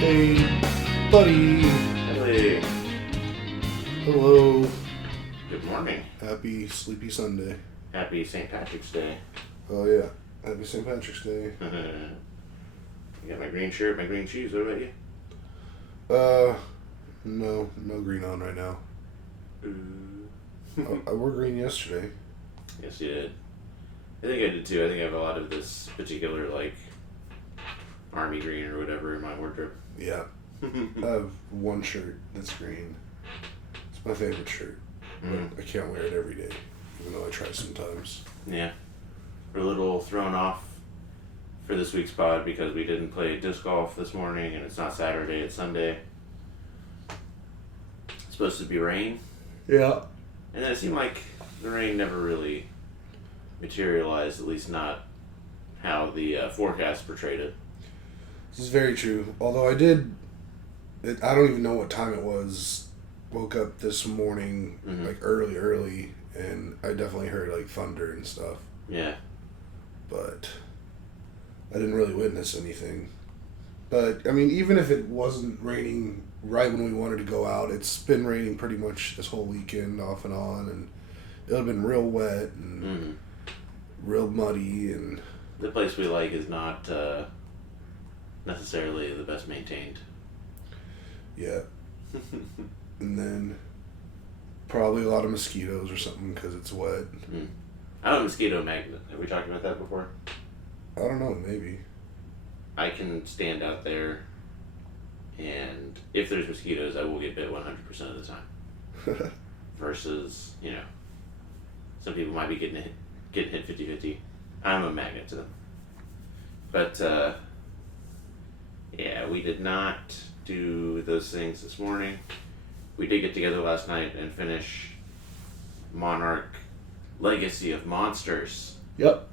Hey, buddy. Hey, Hello. good morning. Happy Sleepy Sunday. Happy St. Patrick's Day. Oh, yeah. Happy St. Patrick's Day. You got my green shirt, my green shoes. What about you? No green on right now. I wore green yesterday. Yes, you did. I think I did too. I think I have a lot of this particular, like, army green or whatever in my wardrobe. Yeah. I have one shirt that's green. It's my favorite shirt. But I can't wear it every day, even though I try sometimes. Yeah. We're a little thrown off for this week's pod because we didn't play disc golf this morning and it's not Saturday, it's Sunday. It's supposed to be rain. Yeah. And then it seemed like the rain never really materialized, at least not how the forecast portrayed it. This is very true. Although I don't even know what time it was. Woke up this morning, like early, and I definitely heard like thunder and stuff. Yeah. But I didn't really witness anything. But, I mean, even if it wasn't raining right when we wanted to go out, it's been raining pretty much this whole weekend, off and on, and it would have been real wet and real muddy. And the place we like is not necessarily the best maintained. yeah. And then probably a lot of mosquitoes or something because it's wet. I'm a mosquito magnet. Have we talked about that before? I don't know, maybe. I can stand out there, and if there's mosquitoes, I will get bit 100% of the time. Versus, some people might be getting hit 50-50. I'm a magnet to them. But, yeah, we did not do those things this morning. We did get together last night and finish Monarch Legacy of Monsters. Yep.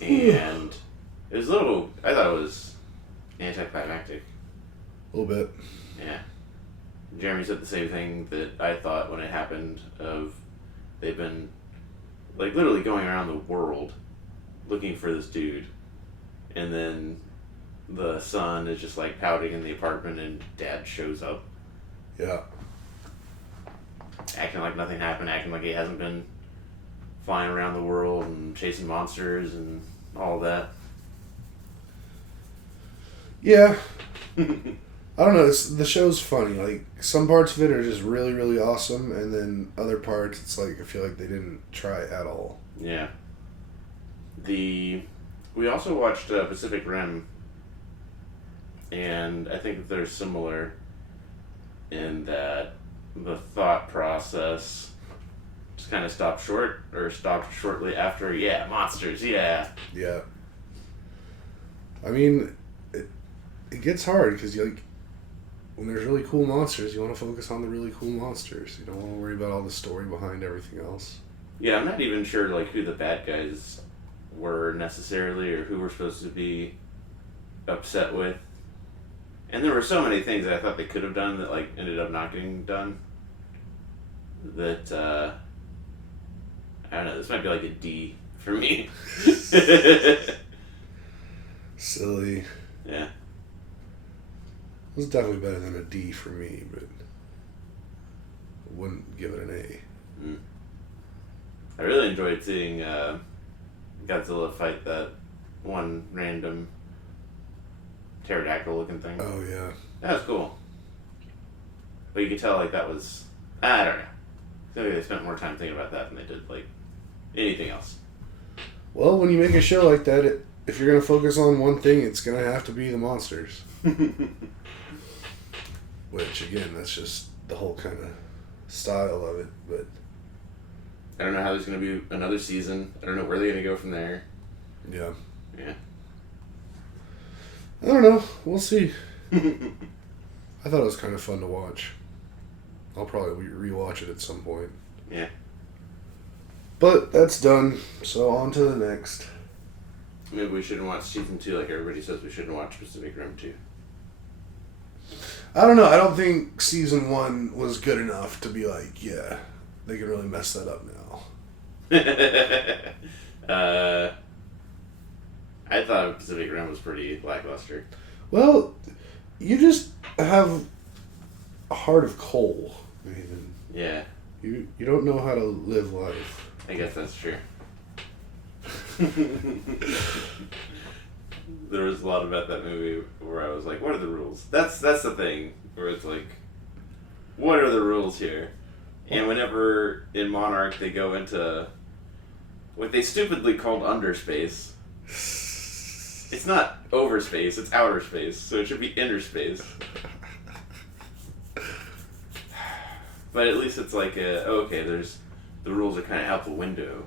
And it was I thought it was anticlimactic. A little bit. Yeah. Jeremy said the same thing that I thought when it happened they've been like literally going around the world looking for this dude, and then the son is just like pouting in the apartment and dad shows up. Yeah. Acting like nothing happened, acting like he hasn't been flying around the world and chasing monsters and all that. Yeah. I don't know, the show's funny. Like, some parts of it are just really, really awesome, and then other parts, it's like, I feel like they didn't try at all. Yeah. We also watched Pacific Rim, and I think they're similar in that the thought process just kind of stopped shortly after, monsters, yeah. Yeah. I mean, it gets hard, because, like, when there's really cool monsters, you want to focus on the really cool monsters. You don't want to worry about all the story behind everything else. Yeah, I'm not even sure, like, who the bad guys were necessarily, or who we're supposed to be upset with. And there were so many things that I thought they could have done that, like, ended up not getting done. That, I don't know, this might be like a D for me. Silly. Yeah. It was definitely better than a D for me, but I wouldn't give it an A. I really enjoyed seeing Godzilla fight that one random pterodactyl looking thing. Oh, yeah. That was cool. But you could tell, like, that was, I don't know. Maybe they spent more time thinking about that than they did, like, anything else. Well, when you make a show like that, if you're going to focus on one thing, it's going to have to be the monsters. Which, again, that's just the whole kind of style of it, but... I don't know how there's going to be another season. I don't know where they're going to go from there. Yeah. Yeah. I don't know. We'll see. I thought it was kind of fun to watch. I'll probably rewatch it at some point. Yeah. But that's done, so on to the next. Maybe we shouldn't watch season 2 like everybody says we shouldn't watch Pacific Rim 2. I don't know. I don't think season 1 was good enough to be like, yeah, they can really mess that up now. I thought Pacific Rim was pretty lackluster. Well, you just have a heart of coal, Nathan. Yeah, You don't know how to live life. I guess that's true. There was a lot about that movie where I was like, what are the rules? That's the thing, where it's like, what are the rules here? And whenever in Monarch they go into what they stupidly called underspace, it's not overspace, it's outer space, so it should be inner space. But at least it's like, there's the rules are kind of out the window.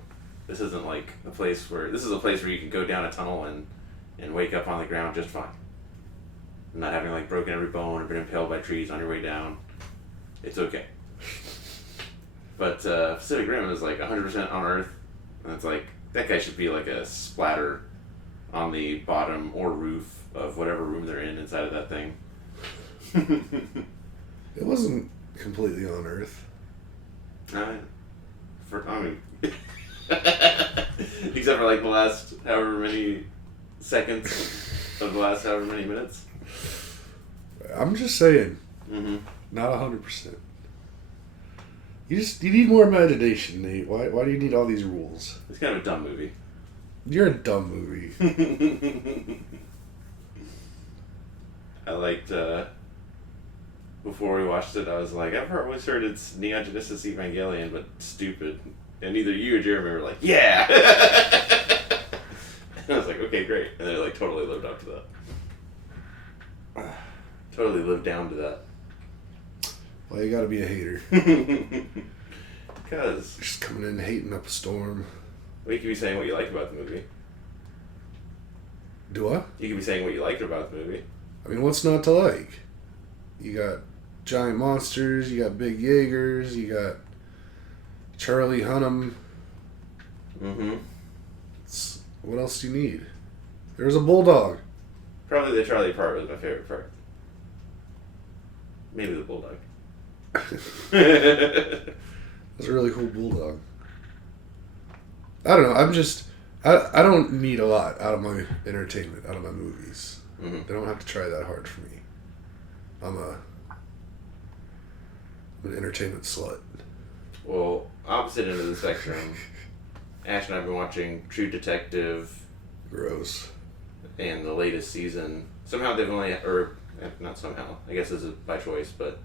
This isn't like a place where this is a place where you can go down a tunnel and wake up on the ground just fine. Not having like broken every bone or been impaled by trees on your way down. It's okay. But Pacific Rim is like 100% on Earth, and it's like that guy should be like a splatter on the bottom or roof of whatever room they're in inside of that thing. It wasn't completely on Earth. I mean, except for like the last however many seconds of the last however many minutes. I'm just saying, Mm-hmm. not 100%. You need more imagination, Nate. Why do you need all these rules? It's kind of a dumb movie. You're a dumb movie. I liked, before we watched it, I was like, I've always heard it's Neon Genesis Evangelion, but stupid. And either you or Jeremy were like, yeah! And I was like, okay, great. And they like totally lived up to that. Totally lived down to that. Well, you gotta be a hater. Because Just coming in hating up a storm. well, you could be saying what you like about the movie. Do I? You could be saying what you liked about the movie. I mean, what's not to like? You got giant monsters, you got big Jaegers, you got Charlie Hunnam. Mm-hmm. What else do you need? There was a bulldog. Probably the Charlie part was my favorite part. Maybe the bulldog. That's a really cool bulldog. I don't know. I don't need a lot out of my entertainment, out of my movies. Mm-hmm. They don't have to try that hard for me. I'm an entertainment slut. Well, opposite end of the spectrum, Ash and I have been watching True Detective Gross. and the latest season. Somehow they've only, or not somehow, I guess this is by choice, but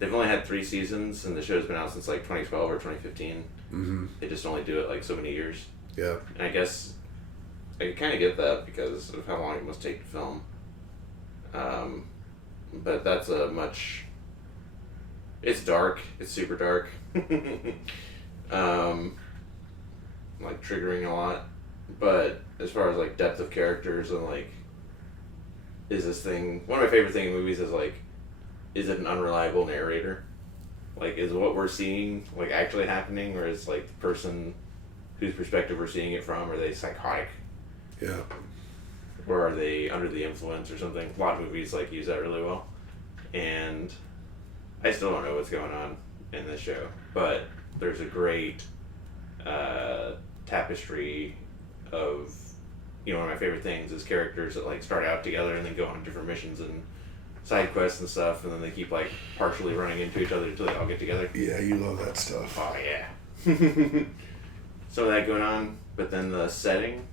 they've only had 3 seasons and the show's been out since like 2012 or 2015. Mm-hmm. They just only do it like so many years. Yeah. And I guess I can kind of get that because of how long it must take to film. But that's a much... It's dark. It's super dark. Like triggering a lot. But as far as like depth of characters and like... Is this thing... One of my favorite things in movies is like... Is it an unreliable narrator? Like, is what we're seeing like actually happening, or is like the person whose perspective we're seeing it from, are they psychotic? Yeah. Or are they under the influence or something? A lot of movies like use that really well. And I still don't know what's going on in this show, but there's a great tapestry of, you know, one of my favorite things is characters that like start out together and then go on different missions and side quests and stuff, and then they keep like partially running into each other until they all get together. Yeah, you love that stuff. Oh yeah. Some of that going on, but then the setting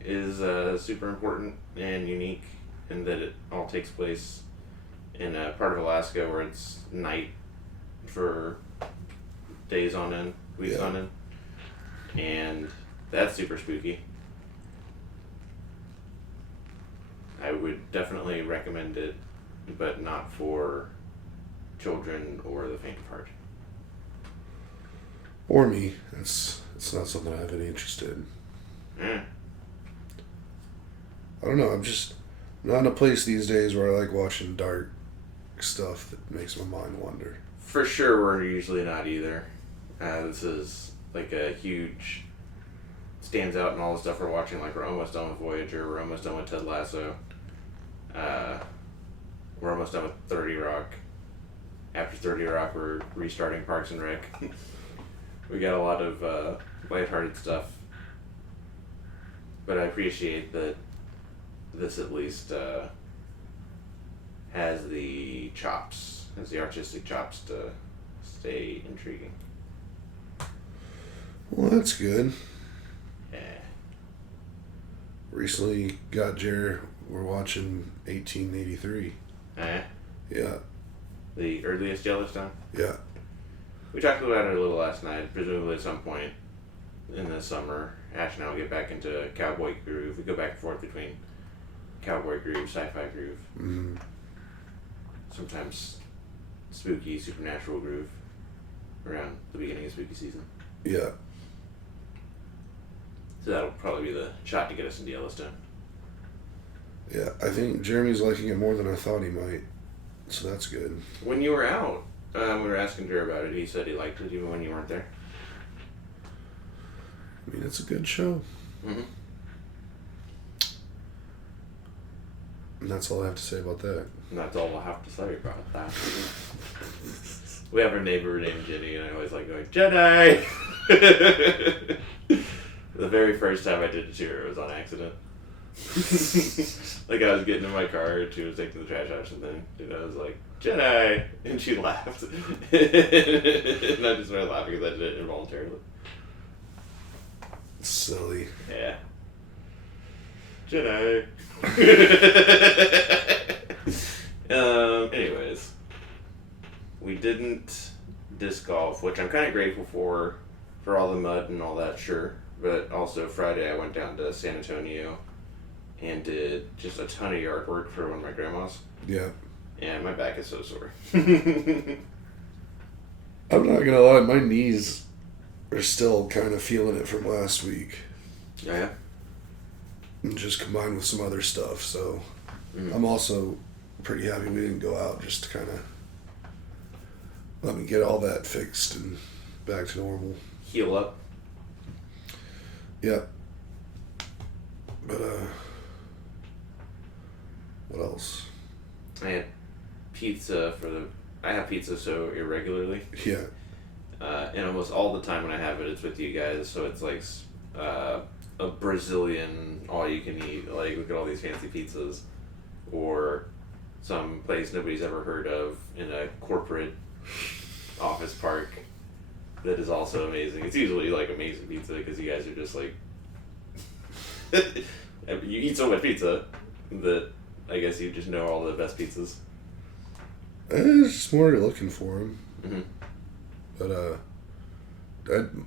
is super important and unique in that it all takes place in a part of Alaska where it's night for days on end, weeks on end, and that's super spooky. I would definitely recommend it, but not for children or the faint of heart. Or me. It's not something I have any interest in. Mm. I don't know. I'm not in a place these days where I like watching dark stuff that makes my mind wander. For sure, we're usually not either. This is like a huge... stands out in all the stuff we're watching. Like, we're almost done with Voyager. We're almost done with Ted Lasso. We're almost done with 30 Rock. After 30 Rock, we're restarting Parks and Rec. We got a lot of lighthearted stuff. But I appreciate that this at least has the chops, has the artistic chops to stay intriguing. Well, that's good. Yeah. Recently got Jer. We're watching 1883. Yeah. The earliest Yellowstone? Yeah. We talked about it a little last night. Presumably at some point in the summer, Ash and I will get back into Cowboy Groove. We go back and forth between Cowboy Groove, Sci-Fi Groove. Mm-hmm. Sometimes spooky, supernatural groove around the beginning of spooky season. Yeah. So that'll probably be the shot to get us into Yellowstone. Yeah, I think Jeremy's liking it more than I thought he might. So that's good. When you were out, we were asking Jer about it. He said he liked it even when you weren't there. I mean, it's a good show. Mm-hmm. And that's all I have to say about that. And that's all I'll have to say about that. We have our neighbor named Jenny, and I always like going, Jenny! The very first time I did it to her, it was on accident. Like I was getting in my car, and she was taking the trash out or something, and I was like, Jenny! And she laughed. And I just started laughing because I did it involuntarily. Silly. Yeah. Jenny! Anyways, we didn't disc golf, which I'm kind of grateful for all the mud and all that, sure. But also Friday I went down to San Antonio and did just a ton of yard work for one of my grandmas. Yeah. And my back is so sore. I'm not gonna lie, my knees are still kind of feeling it from last week. Oh, yeah? And just combined with some other stuff, so I'm also pretty happy we didn't go out, just to kind of let me get all that fixed and back to normal. Heal up. Yeah. But, what else? I had pizza I have pizza so irregularly. Yeah. And almost all the time when I have it, it's with you guys. So it's like a Brazilian all-you-can-eat. Like, look at all these fancy pizzas. Or some place nobody's ever heard of in a corporate office park that is also amazing. It's usually like amazing pizza because you guys are just like... you eat so much pizza that I guess you just know all the best pizzas. It's just more looking for them. Mm-hmm.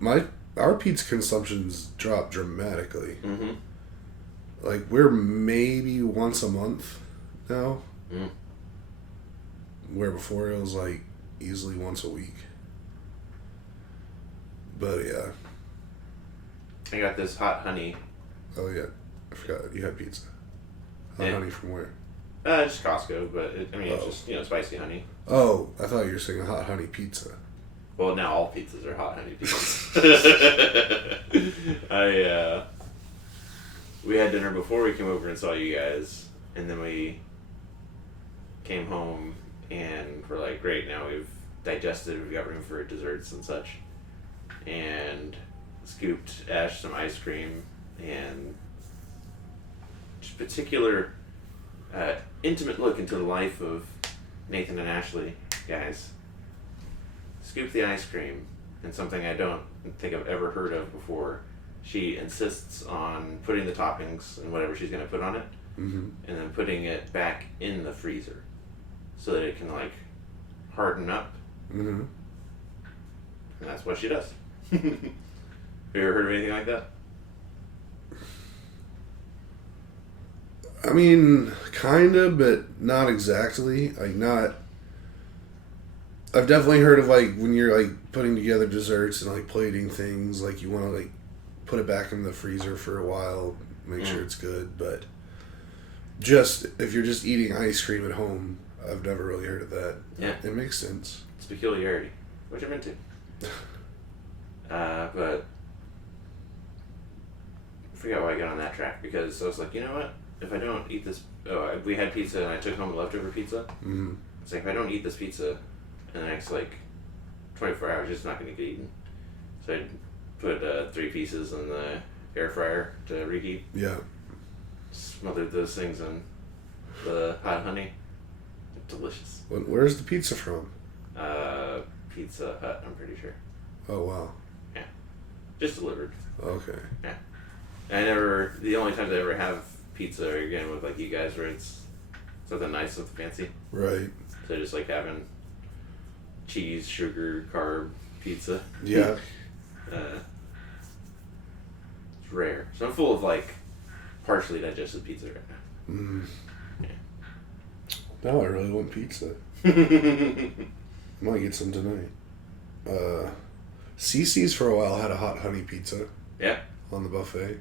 But, our pizza consumption's dropped dramatically. Mm-hmm. Like, we're maybe once a month now. Mm. Where before it was, like, easily once a week. But, yeah. I got this hot honey. Oh, yeah. I forgot. You had pizza. Hot Yeah. honey from where? Just Costco, but it's just, spicy honey. Oh, I thought you were saying hot honey pizza. Well, now all pizzas are hot honey pizzas. We had dinner before we came over and saw you guys, and then we came home and we're like, great, now we've digested, we've got room for desserts and such. And scooped Ash some ice cream and just particular intimate look into the life of Nathan and Ashley, guys. Scoop the ice cream, and something I don't think I've ever heard of before. She insists on putting the toppings and whatever she's going to put on it, Mm-hmm. and then putting it back in the freezer so that it can, like, harden up. Mm-hmm. And that's what she does. Have you ever heard of anything like that? I mean, kinda, but not exactly. Like, not... I've definitely heard of, like, when you're, like, putting together desserts and, like, plating things, like, you want to, like, put it back in the freezer for a while, make sure it's good, but just, if you're just eating ice cream at home, I've never really heard of that. Yeah. It makes sense. It's peculiarity, which I'm into. But I forgot why I got on that track, because I was like, you know what? If I don't eat this... we had pizza and I took home leftover pizza. Mm-hmm. It's like, if I don't eat this pizza in the next, like, 24 hours, it's not going to get eaten. So I put 3 pieces in the air fryer to reheat. Yeah. Smothered those things in the hot honey. delicious. Where's the pizza from? Pizza Hut, I'm pretty sure. Oh, wow. Yeah. Just delivered. Okay. Yeah. The only times I ever have pizza are again with like you guys where it's something nice, something fancy. Right. So just like having cheese, sugar, carb pizza. Yeah. It's rare. So I'm full of like partially digested pizza right now. Mm. Yeah. Now I really want pizza. Might get some tonight. CC's for a while had a hot honey pizza. Yeah. On the buffet.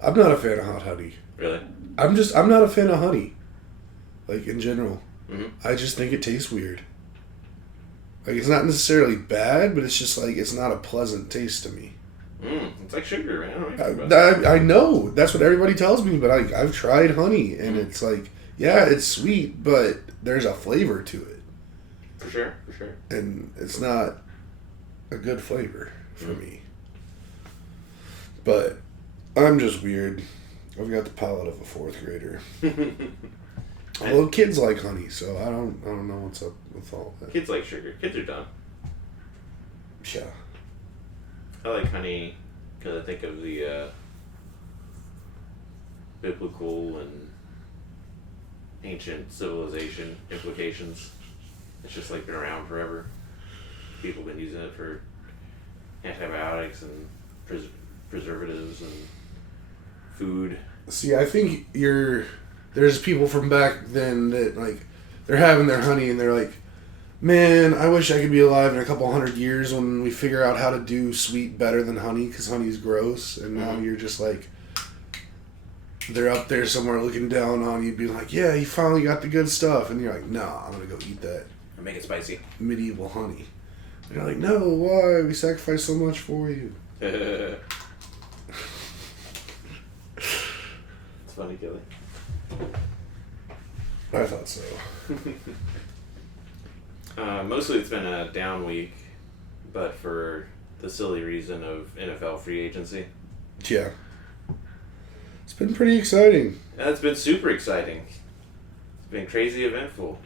I'm not a fan of hot honey. Really? I'm not a fan of honey. Like in general. Mm-hmm. I just think it tastes weird. Like it's not necessarily bad, but it's just like it's not a pleasant taste to me. It's like sugar, man. I don't know what you're talking about. I know that's what everybody tells me, but I've tried honey and it's like, yeah, it's sweet, but there's a flavor to it. For sure. And it's not a good flavor for me. But I'm just weird. I've got the palate of a fourth grader. Although kids like honey, so I don't know what's up with all that. Kids like sugar. Kids are dumb. Yeah. I like honey because I think of the biblical and ancient civilization implications. It's just like been around forever. People have been using it for antibiotics and preservatives and food. See, I think there's people from back then that like they're having their honey and they're like, man, I wish I could be alive in a couple 100 years when we figure out how to do sweet better than honey because honey's gross. And now you're just like, they're up there somewhere looking down on you being like, yeah, you finally got the good stuff. And you're like, nah, I'm going to go eat that. And make it spicy. Medieval honey. And you're like, no, why? We sacrificed so much for you. It's funny, Kelly. I thought so. Mostly it's been a down week, but for the silly reason of NFL free agency. Yeah. It's been pretty exciting. Yeah, it's been super exciting. It's been crazy eventful.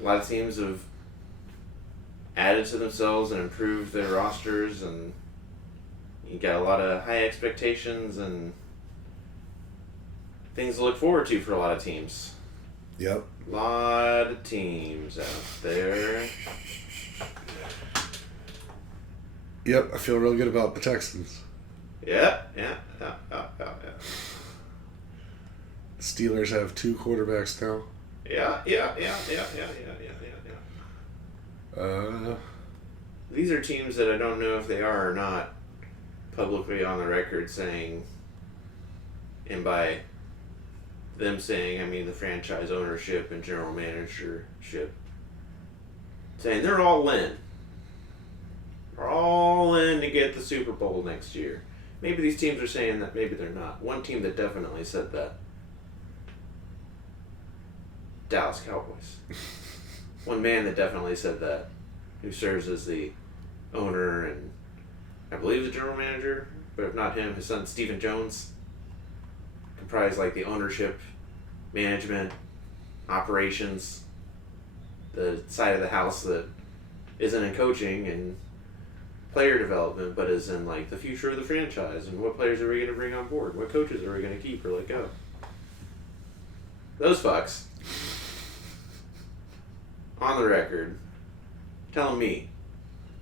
A lot of teams have added to themselves and improved their rosters, and you got a lot of high expectations and things to look forward to for a lot of teams. Yep. A lot of teams out there. Yep, I feel real good about the Texans. Yeah. Steelers have 2 quarterbacks now. Yeah. These are teams that I don't know if they are or not publicly on the record saying, and by them saying, I mean the franchise ownership and general managership, saying they're all in. They're all in to get the Super Bowl next year. Maybe these teams are saying that, maybe they're not. One team that definitely said that. Dallas Cowboys. One man that definitely said that, who serves as the owner and I believe the general manager, but if not him, his son Stephen Jones, comprise like the ownership, management, operations, the side of the house that isn't in coaching and player development, but is in like the future of the franchise and what players are we going to bring on board, what coaches are we going to keep or let go. Those fucks, on the record, telling me,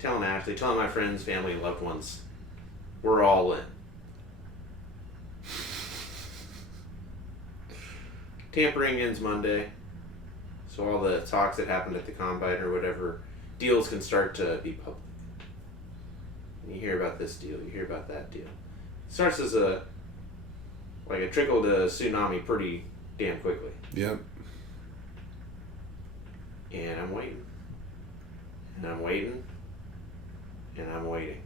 telling Ashley, telling my friends, family, and loved ones, we're all in. Tampering ends Monday, so all the talks that happened at the Combine or whatever, deals can start to be public. You hear about this deal, you hear about that deal. It starts as a trickle to tsunami pretty damn quickly. Yep. And I'm waiting. And I'm waiting. And I'm waiting.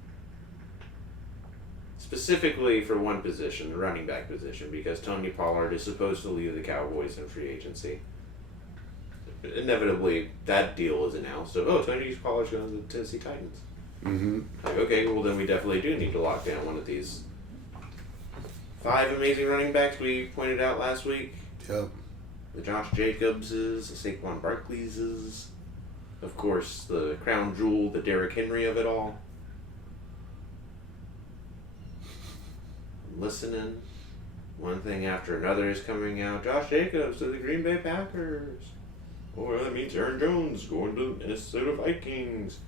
Specifically for one position, the running back position, because Tony Pollard is supposed to leave the Cowboys in free agency. Inevitably, that deal is announced. So, Tony Pollard's going to the Tennessee Titans. Mm-hmm. Like, okay, well then we definitely do need to lock down one of these 5 amazing running backs we pointed out last week. Yep. the Josh Jacobses, the Saquon Barkleyses, of course, the crown jewel, the Derrick Henry of it all. I'm listening. One thing after another is coming out. Josh Jacobs to the Green Bay Packers. Oh, that means Aaron Jones going to the Minnesota Vikings.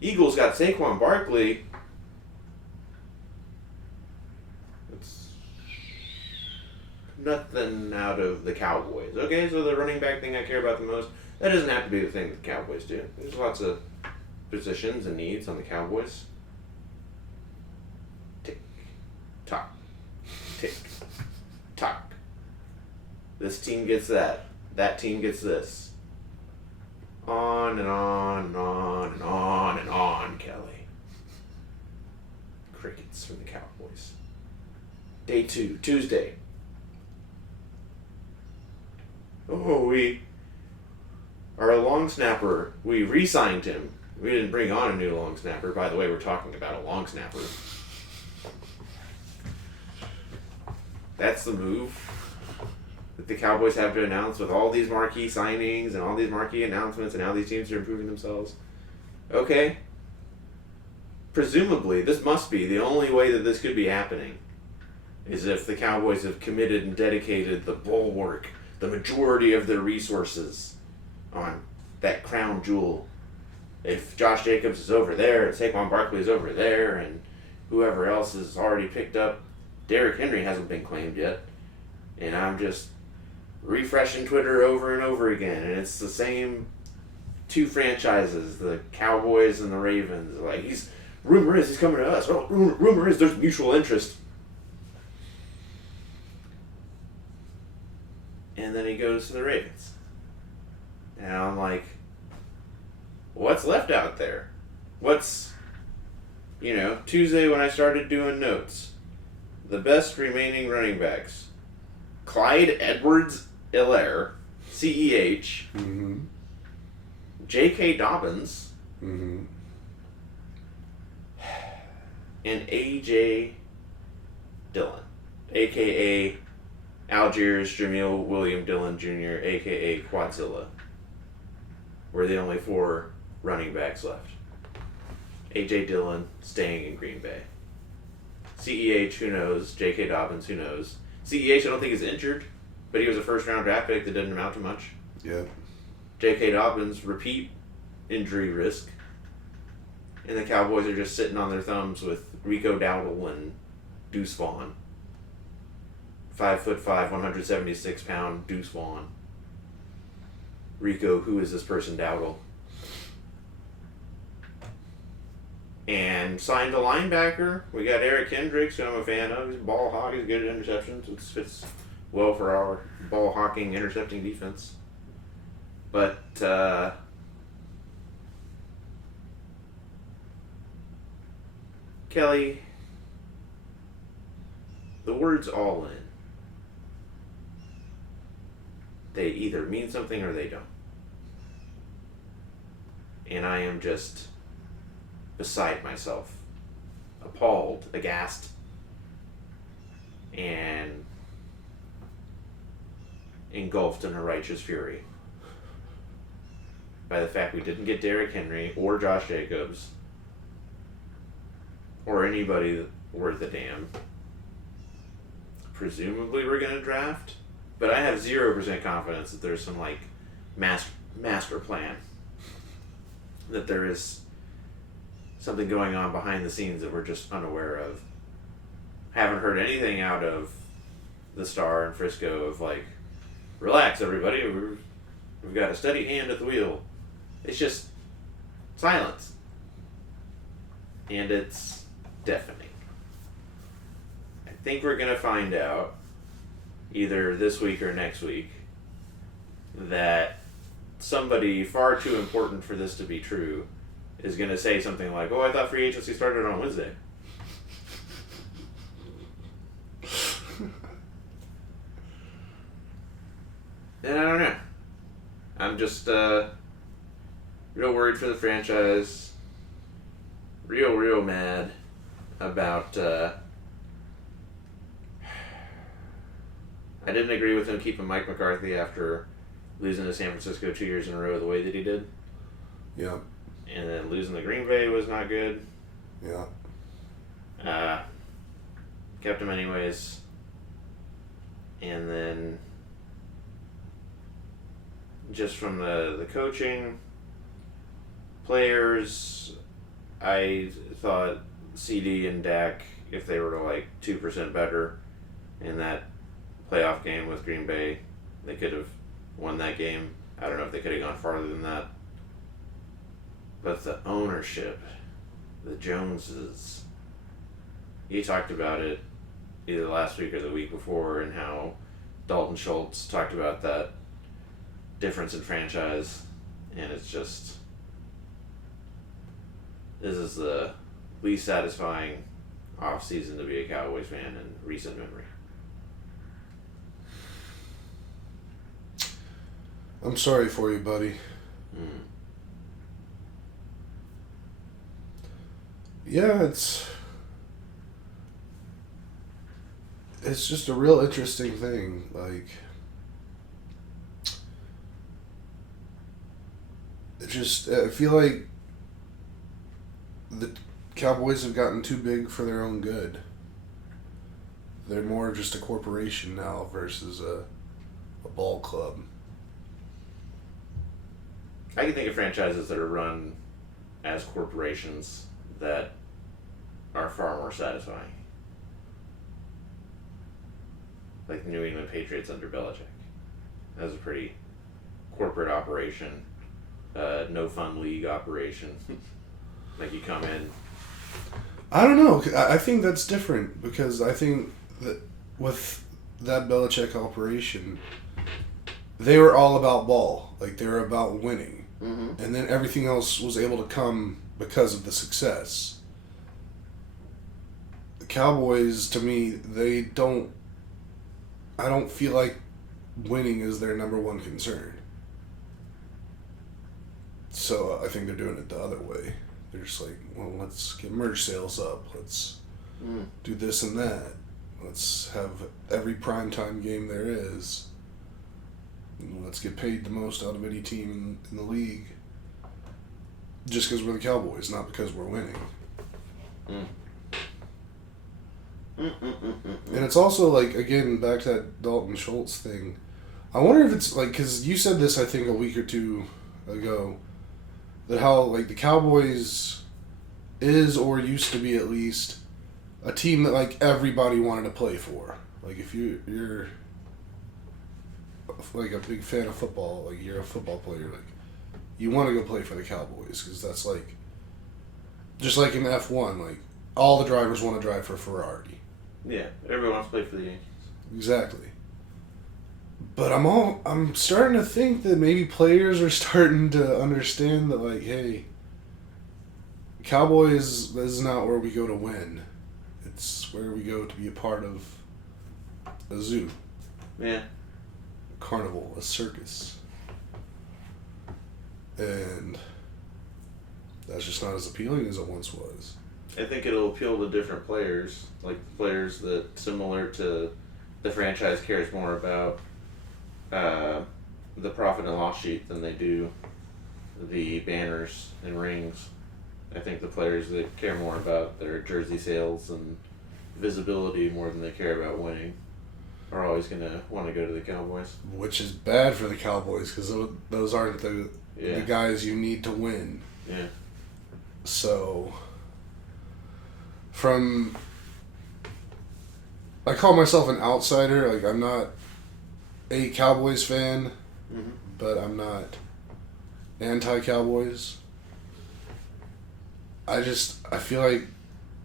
Eagles got Saquon Barkley. It's nothing out of the Cowboys. Okay, so the running back thing I care about the most, that doesn't have to be the thing that the Cowboys do. There's lots of positions and needs on the Cowboys. Tick, tock, tick, tock. This team gets that. That team gets this. On and on and on and on and on, Kelly. Crickets from the Cowboys. Day 2, Tuesday. Oh, our long snapper, we re-signed him. We didn't bring on a new long snapper. By the way, we're talking about a long snapper. That's the move that the Cowboys have to announce with all these marquee signings and all these marquee announcements and how these teams are improving themselves. Okay. Presumably, this must be the only way that this could be happening is if the Cowboys have committed and dedicated the bulwark, the majority of their resources on that crown jewel. If Josh Jacobs is over there and Saquon Barkley is over there and whoever else is already picked up, Derrick Henry hasn't been claimed yet. And I'm just refreshing Twitter over and over again, and it's the same two franchises, the Cowboys and the Ravens. Like, rumor is he's coming to us. Well, rumor is there's mutual interest. And then he goes to the Ravens. And I'm like, what's left out there? Tuesday when I started doing notes, the best remaining running backs. Clyde Edwards-Helaire, CEH, Mm-hmm. J.K. Dobbins, Mm-hmm. and A.J. Dillon, a.k.a. Algiers Jamil William Dillon Jr., a.k.a. Quadzilla. We're the only 4 running backs left. A.J. Dillon staying in Green Bay. CEH, who knows? J.K. Dobbins, who knows? CEH, I don't think is injured, but he was a first-round draft pick that didn't amount to much. Yep. J.K. Dobbins, repeat injury risk. And the Cowboys are just sitting on their thumbs with Rico Dowdle and Deuce Vaughn. 5'5", 176-pound Deuce Vaughn. Rico, who is this person, Dowdle? And signed a linebacker. We got Eric Kendricks, who I'm a fan of. He's a ball hawk. He's good at interceptions. It fits well for our ball hawking, intercepting defense. But, Kelly, the words all in. They either mean something or they don't. And I am just beside myself, appalled, aghast, and engulfed in a righteous fury by the fact we didn't get Derrick Henry or Josh Jacobs or anybody worth a damn. Presumably we're going to draft, but I have 0% confidence that there's some master plan, that there is something going on behind the scenes that we're just unaware of. Haven't heard anything out of the Star in Frisco of relax everybody, we've got a steady hand at the wheel. It's just silence. And it's deafening. I think we're going to find out either this week or next week that somebody far too important for this to be true is going to say something like, oh, I thought free agency started on Wednesday. And I don't know. I'm just real worried for the franchise. Real mad about... I didn't agree with him keeping Mike McCarthy after losing to San Francisco 2 years in a row the way that he did. Yeah. And then losing to Green Bay was not good. Yeah. Kept him anyways. And then just from the coaching, players, I thought CD and Dak, if they were to like 2% better in that playoff game with Green Bay, they could have won that game. I don't know if they could have gone farther than that. But the ownership, the Joneses, you talked about it either last week or the week before, and how Dalton Schultz talked about that difference in franchise, and it's just, this is the least satisfying offseason to be a Cowboys fan in recent memory. I'm sorry for you, buddy. Yeah, it's just a real interesting thing. Like, I feel like the Cowboys have gotten too big for their own good. They're more just a corporation now versus a ball club. I can think of franchises that are run as corporations that are far more satisfying. Like the New England Patriots under Belichick. That was a pretty corporate operation. No fun league operation. Like you come in. I don't know. I think that's different because I think that with that Belichick operation, they were all about ball. Like, they were about winning. Mm-hmm. And then everything else was able to come because of the success. The Cowboys, to me, I don't feel like winning is their number one concern. So I think they're doing it the other way. They're just like, well, let's get merch sales up. Let's do this and that. Let's have every primetime game there is. Let's get paid the most out of any team in the league. Just because we're the Cowboys, not because we're winning. And it's also like, again, back to that Dalton Schultz thing. I wonder if it's like, because you said this, I think, a week or two ago, that how, like, the Cowboys is, or used to be at least, a team that, like, everybody wanted to play for. Like, if you're like a big fan of football, like, you're a football player, like, you want to go play for the Cowboys, because that's like, just like in F1, like, all the drivers want to drive for Ferrari. Yeah, everyone wants to play for the Yankees. Exactly. But I'm starting to think that maybe players are starting to understand that, like, hey, Cowboys, this is not where we go to win. It's where we go to be a part of a zoo. Yeah. A carnival, a circus. And that's just not as appealing as it once was. I think it'll appeal to different players, like the players that, similar to the franchise, cares more about the profit and loss sheet than they do the banners and rings. I think the players that care more about their jersey sales and visibility more than they care about winning are always going to want to go to the Cowboys. Which is bad for the Cowboys, because those aren't the guys you need to win. Yeah. So, I call myself an outsider. Like, I'm not a Cowboys fan, but I'm not anti-Cowboys. I feel like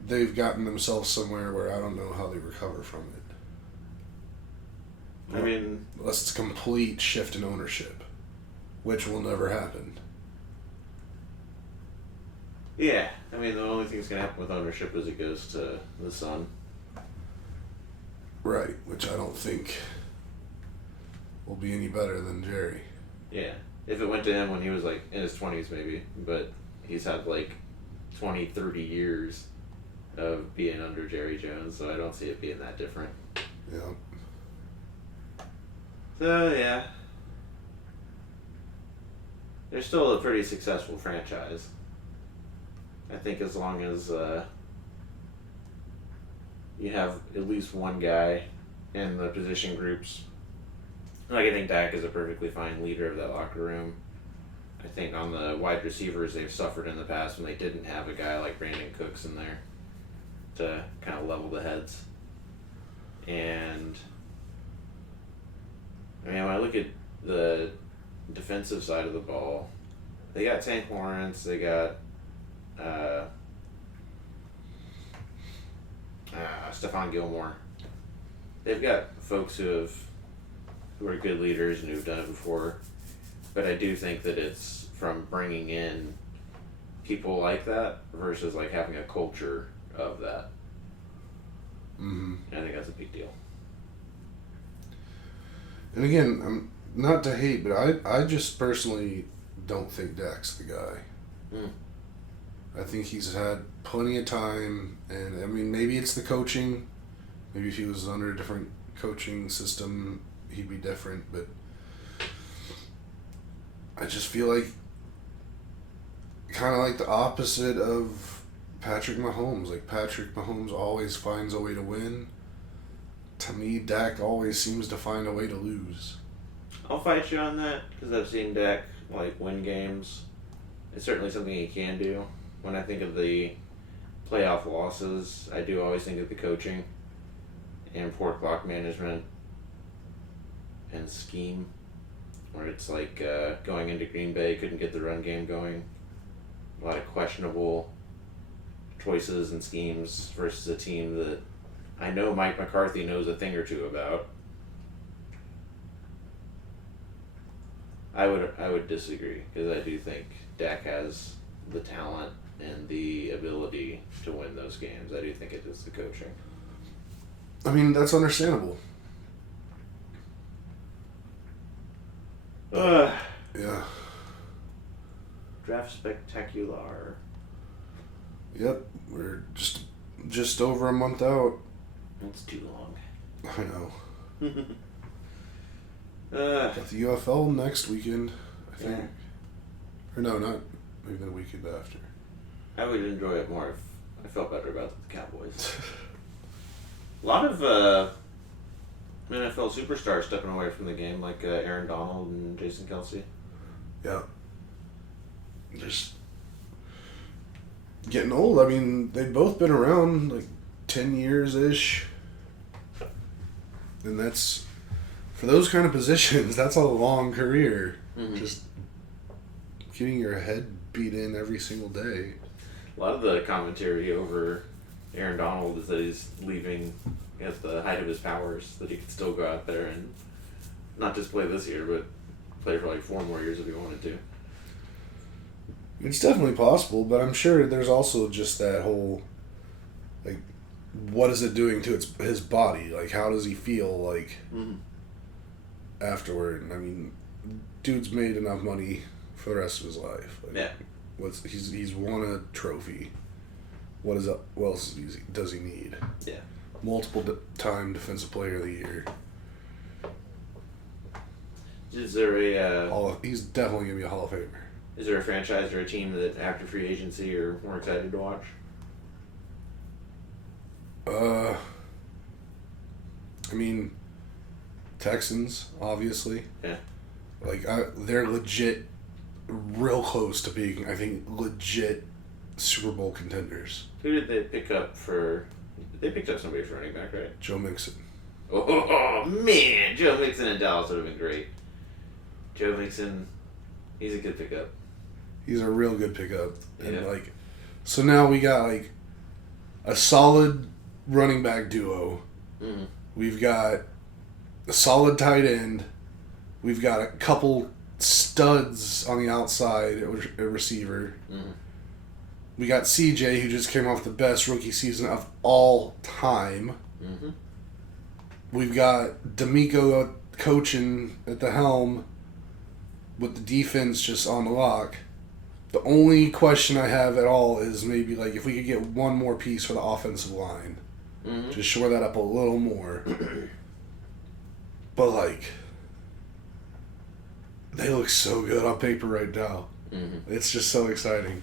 they've gotten themselves somewhere where I don't know how they recover from it. I mean, unless it's a complete shift in ownership, which will never happen. Yeah, I mean, the only thing that's going to happen with ownership is it goes to the son. Right, which I don't think will be any better than Jerry. Yeah, if it went to him when he was, like, in his 20s maybe, but he's had, like, 20, 30 years of being under Jerry Jones, so I don't see it being that different. Yeah. So, yeah. They're still a pretty successful franchise. I think as long as you have at least one guy in the position groups. Like, I think Dak is a perfectly fine leader of that locker room. I think on the wide receivers, they've suffered in the past when they didn't have a guy like Brandon Cooks in there to kind of level the heads. And, I mean, when I look at the defensive side of the ball, they got Tank Lawrence, they got Stephon Gilmore. They've got folks who are good leaders and who've done it before, but I do think that it's from bringing in people like that versus like having a culture of that. Mm-hmm. And I think that's a big deal. And again, not to hate, but I just personally don't think Dak's the guy. Mm. I think he's had plenty of time, and I mean, maybe it's the coaching. Maybe if he was under a different coaching system, he'd be different, but I just feel like kind of like the opposite of Patrick Mahomes. Like, Patrick Mahomes always finds a way to win. To me, Dak always seems to find a way to lose. I'll fight you on that because I've seen Dak like win games. It's certainly something he can do. When I think of the playoff losses, I do always think of the coaching and poor clock management and scheme, where it's like going into Green Bay, couldn't get the run game going. A lot of questionable choices and schemes versus a team that I know Mike McCarthy knows a thing or two about. I would disagree because I do think Dak has the talent and the ability to win those games. I do think it is the coaching. I mean, that's understandable. Yeah. Draft spectacular. Yep. We're just over a month out. That's too long. I know. Got the UFL next weekend, I think. Yeah. Or no, not maybe the weekend after. I would enjoy it more if I felt better about the Cowboys. A lot of NFL superstars stepping away from the game, like Aaron Donald and Jason Kelce. Yeah. Just getting old. I mean, they've both been around like 10 years-ish. And that's, for those kind of positions, that's a long career. Mm-hmm. Just getting your head beat in every single day. A lot of the commentary over Aaron Donald is that he's leaving at the height of his powers, that he could still go out there and not just play this year, but play for like 4 more years if he wanted to. It's definitely possible, but I'm sure there's also just that whole, like, what is it doing to his body? Like, how does he feel, like, afterward? I mean, dude's made enough money for the rest of his life. Like, yeah. He's won a trophy. What else does he need? Yeah. Multiple time Defensive Player of the Year. Is there a... he's definitely going to be a Hall of Famer. Is there a franchise or a team that after free agency you're more excited to watch? I mean, Texans, obviously. Yeah. Like, they're legit, real close to being, I think, legit Super Bowl contenders. Who did they pick up for... They picked up somebody for running back, right? Joe Mixon. Oh, man! Joe Mixon in Dallas would have been great. Joe Mixon, he's a good pickup. He's a real good pickup. And, Yeah. like, so now we got, like, a solid running back duo. Mm-hmm. We've got a solid tight end. We've got a couple studs on the outside at receiver. Mm-hmm. We got CJ, who just came off the best rookie season of all time. Mm-hmm. We've got D'Amico coaching at the helm with the defense just on the lock. The only question I have at all is maybe like if we could get one more piece for the offensive line. Mm-hmm. Just shore that up a little more. But like, They look so good on paper right now. Mm-hmm. It's just so exciting.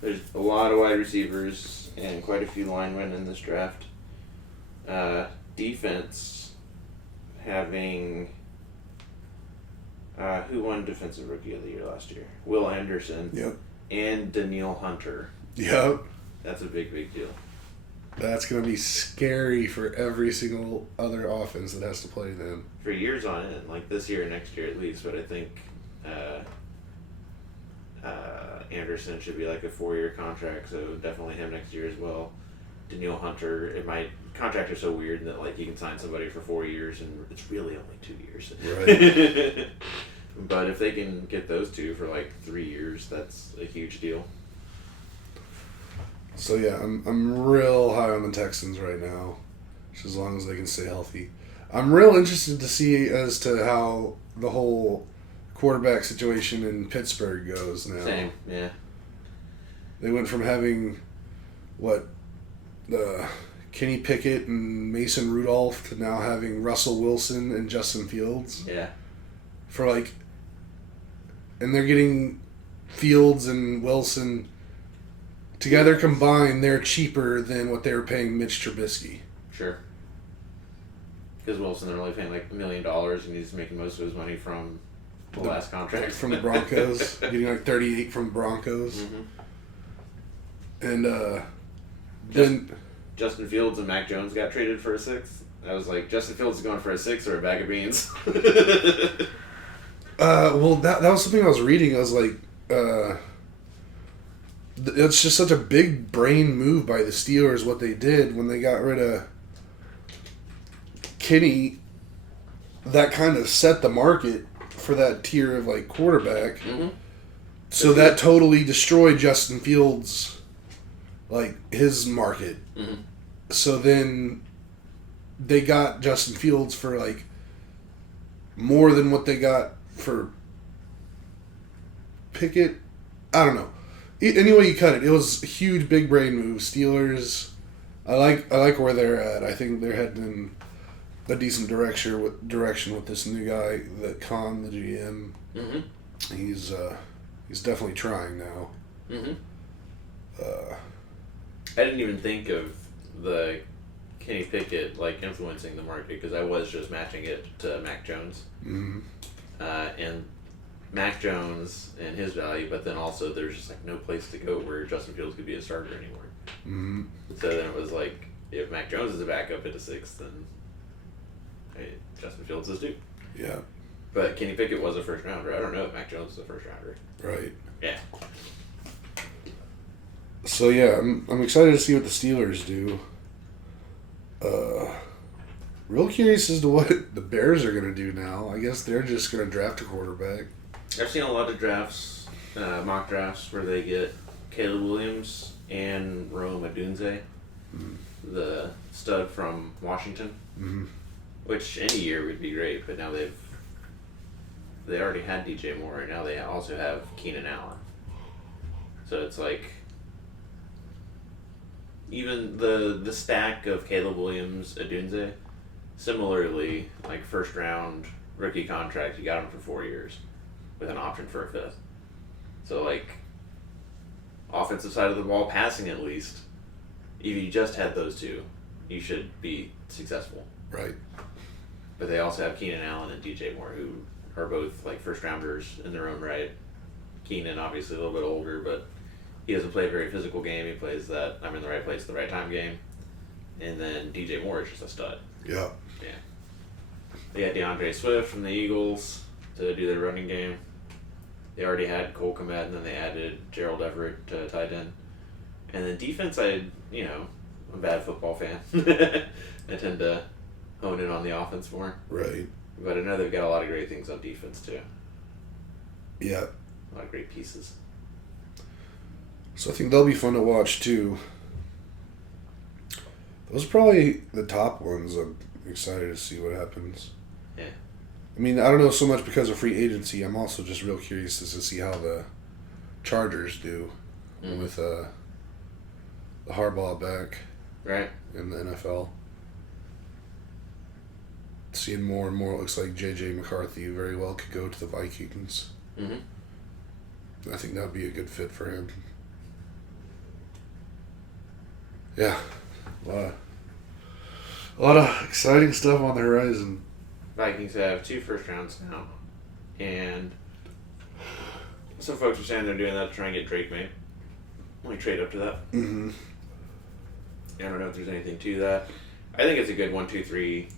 There's a lot of wide receivers and quite a few linemen in this draft. Defense, having who won Defensive Rookie of the Year last year? Will Anderson. Yep. And Danielle Hunter. Yep. That's a big deal. That's going to be scary for every single other offense that has to play them. For years on end, like this year and next year at least, but I think Anderson should be like a 4-year contract, so definitely him next year as well. Danielle Hunter, contracts are so weird that like you can sign somebody for 4 years and it's really only 2 years. Right. But if they can get those two for like 3 years, that's a huge deal. So yeah, I'm real high on the Texans right now, just as long as they can stay healthy. I'm real interested to see as to how the whole quarterback situation in Pittsburgh goes now. Same, yeah. They went from having Kenny Pickett and Mason Rudolph to now having Russell Wilson and Justin Fields. Yeah. And they're getting Fields and Wilson together combined. They're cheaper than what they were paying Mitch Trubisky. Sure. Because Wilson, they're only paying like $1 million, and he's making most of his money from the last contract from the Broncos, getting like 38 from the Broncos, and then Justin Fields and Mac Jones got traded for a 6th. I was like, Justin Fields is going for a 6 or a bag of beans. Well, that was something I was reading. I was like, it's just such a big brain move by the Steelers what they did when they got rid of Kenny. That kind of set the market for that tier of like quarterback. Mm-hmm. So that totally destroyed Justin Fields, like his market. Mm-hmm. So then they got Justin Fields for like more than what they got for Pickett. I don't know. Any way you cut it, it was a huge big brain move. Steelers, I like where they're at. I think they're heading in a decent direction with this new guy, that Khan, the GM. Mm-hmm. He's definitely trying now. Mm-hmm. I didn't even think of the Kenny Pickett like influencing the market because I was just matching it to Mac Jones. Mm-hmm. And Mac Jones and his value, but then also there's just like no place to go where Justin Fields could be a starter anymore. Mm-hmm. So then it was like, if Mac Jones is a backup at a 6th, then Justin Fields is due. Yeah. But Kenny Pickett was a first rounder. I don't know if Mac Jones is a first rounder. Right. Yeah. So yeah, I'm excited to see what the Steelers do. Real curious as to what the Bears are going to do now. I guess they're just going to draft a quarterback. I've seen a lot of drafts, mock drafts, where they get Caleb Williams and Rome Odunze, the stud from Washington, which any year would be great, but now they already had DJ Moore, and now they also have Keenan Allen. So it's like, even the stack of Caleb Williams, Odunze, similarly, like first round rookie contract, you got him for 4 years with an option for a 5th. So like, offensive side of the ball, passing at least, if you just had those two, you should be successful. Right. But they also have Keenan Allen and DJ Moore, who are both like first rounders in their own right. Keenan obviously a little bit older, but he doesn't play a very physical game. He plays that I'm in the right place at the right time game. And then DJ Moore is just a stud. Yeah. Yeah. They had DeAndre Swift from the Eagles to do their running game. They already had Cole Kmet, and then they added Gerald Everett to tight end. And then defense, I'm a bad football fan. I tend to hone in on the offense more. Right. But I know they've got a lot of great things on defense, too. Yeah. A lot of great pieces. So I think they'll be fun to watch, too. Those are probably the top ones. I'm excited to see what happens. Yeah. I mean, I don't know so much because of free agency. I'm also just real curious to see how the Chargers do with the Harbaugh back Right. in the NFL. seeing more and more. It looks like J.J. McCarthy very well could go to the Vikings. Mm-hmm. I think that would be a good fit for him. Yeah, a lot of exciting stuff on the horizon. Vikings have 2 first rounds now, and some folks are saying they're doing that to try and get Drake May. Only trade up to that. Mm-hmm. I don't know if there's anything to that. I think it's a good 1-2-3,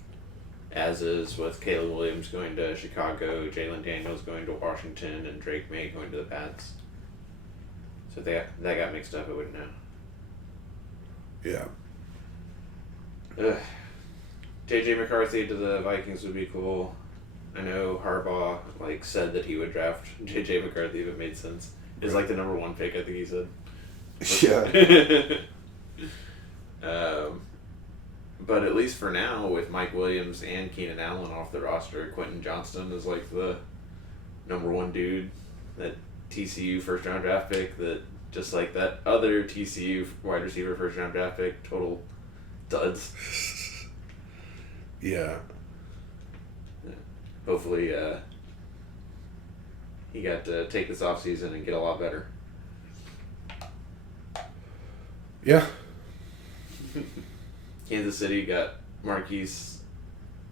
as is, with Caleb Williams going to Chicago, Jalen Daniels going to Washington, and Drake May going to the Pats. So if that got mixed up, I wouldn't know. Yeah. JJ McCarthy to the Vikings would be cool. I know Harbaugh said that he would draft JJ McCarthy if it made sense. Is the number 1 pick, I think he said. Yeah. But at least for now, with Mike Williams and Keenan Allen off the roster, Quentin Johnston is the number 1 dude. That TCU first round draft pick that just that other TCU wide receiver first round draft pick, total duds. Yeah. Hopefully he got to take this offseason and get a lot better. Yeah. Kansas City got Marquise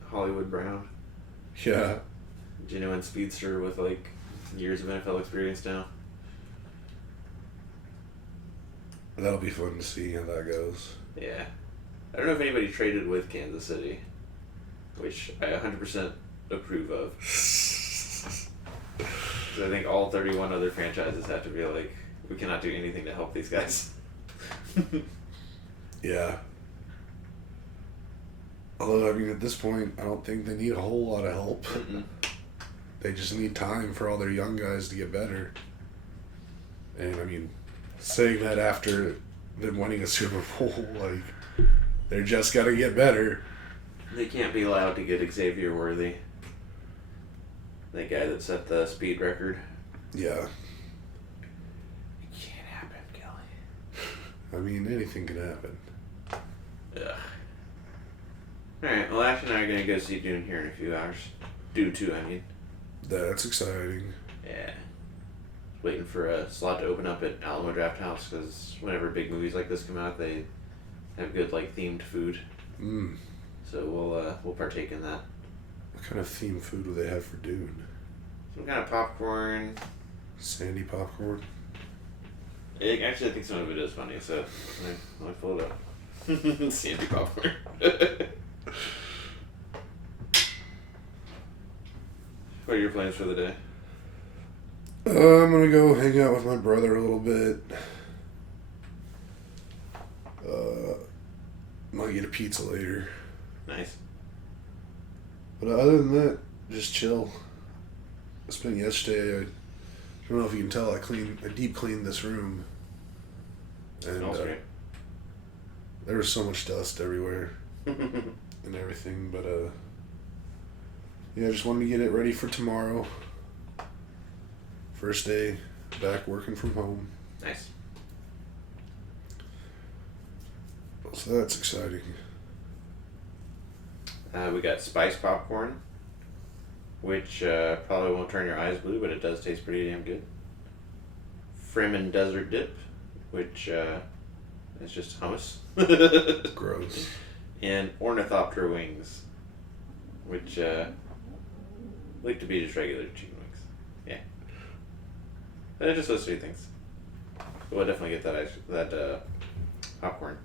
Hollywood Brown. Yeah. Genuine speedster with years of NFL experience now. That'll be fun to see how that goes. Yeah. I don't know if anybody traded with Kansas City, which I 100% approve of. 'Cause I think all 31 other franchises have to be we cannot do anything to help these guys. Yeah. Although, at this point, I don't think they need a whole lot of help. Mm-mm. They just need time for all their young guys to get better. And, saying that after them winning a Super Bowl, they're just got to get better. They can't be allowed to get Xavier Worthy. That guy that set the speed record. Yeah. It can't happen, Kelly. Anything can happen. Ugh. Alright, well, Ash and I are going to go see Dune here in a few hours. Dune 2, I mean. That's exciting. Yeah. Waiting for a slot to open up at Alamo Draft House, because whenever big movies like this come out, they have good, themed food. Mm. So we'll partake in that. What kind of themed food do they have for Dune? Some kind of popcorn. Sandy popcorn? Actually, I think some of it is funny, so let me pull it up. Sandy popcorn. What are your plans for the day? I'm gonna go hang out with my brother a little bit. Might get a pizza later. Nice. But other than that, just chill. I spent yesterday, I don't know if you can tell, I deep cleaned this room. And Smells great. there was so much dust everywhere and everything, but yeah, I just wanted to get it ready for tomorrow. First day back working from home. Nice. So that's exciting. We got spice popcorn, which probably won't turn your eyes blue, but it does taste pretty damn good. Fremen Desert Dip, which is just hummus. Gross. And Ornithopter Wings, which look to be just regular chicken wings. Yeah. But just those 3 things. We'll definitely get that popcorn.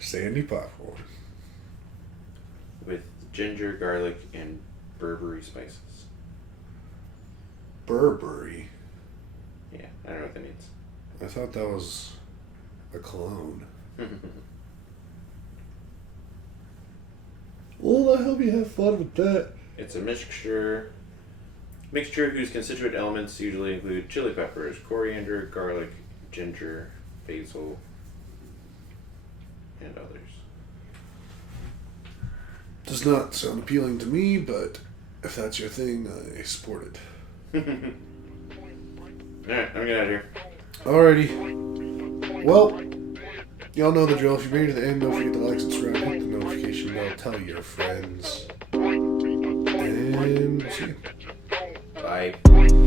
Sandy popcorn. With ginger, garlic, and Burberry spices. Burberry? Yeah, I don't know what that means. I thought that was a cologne. Well, I hope you have fun with that. It's a mixture whose constituent elements usually include chili peppers, coriander, garlic, ginger, basil, and others. Does not sound appealing to me, but if that's your thing, I support it. Alright, I'm getting out of here. Alrighty. Well, y'all know the drill. If you made it to the end, don't forget to like, subscribe, hit the notification information though. Tell your friends. And we'll see you. Bye.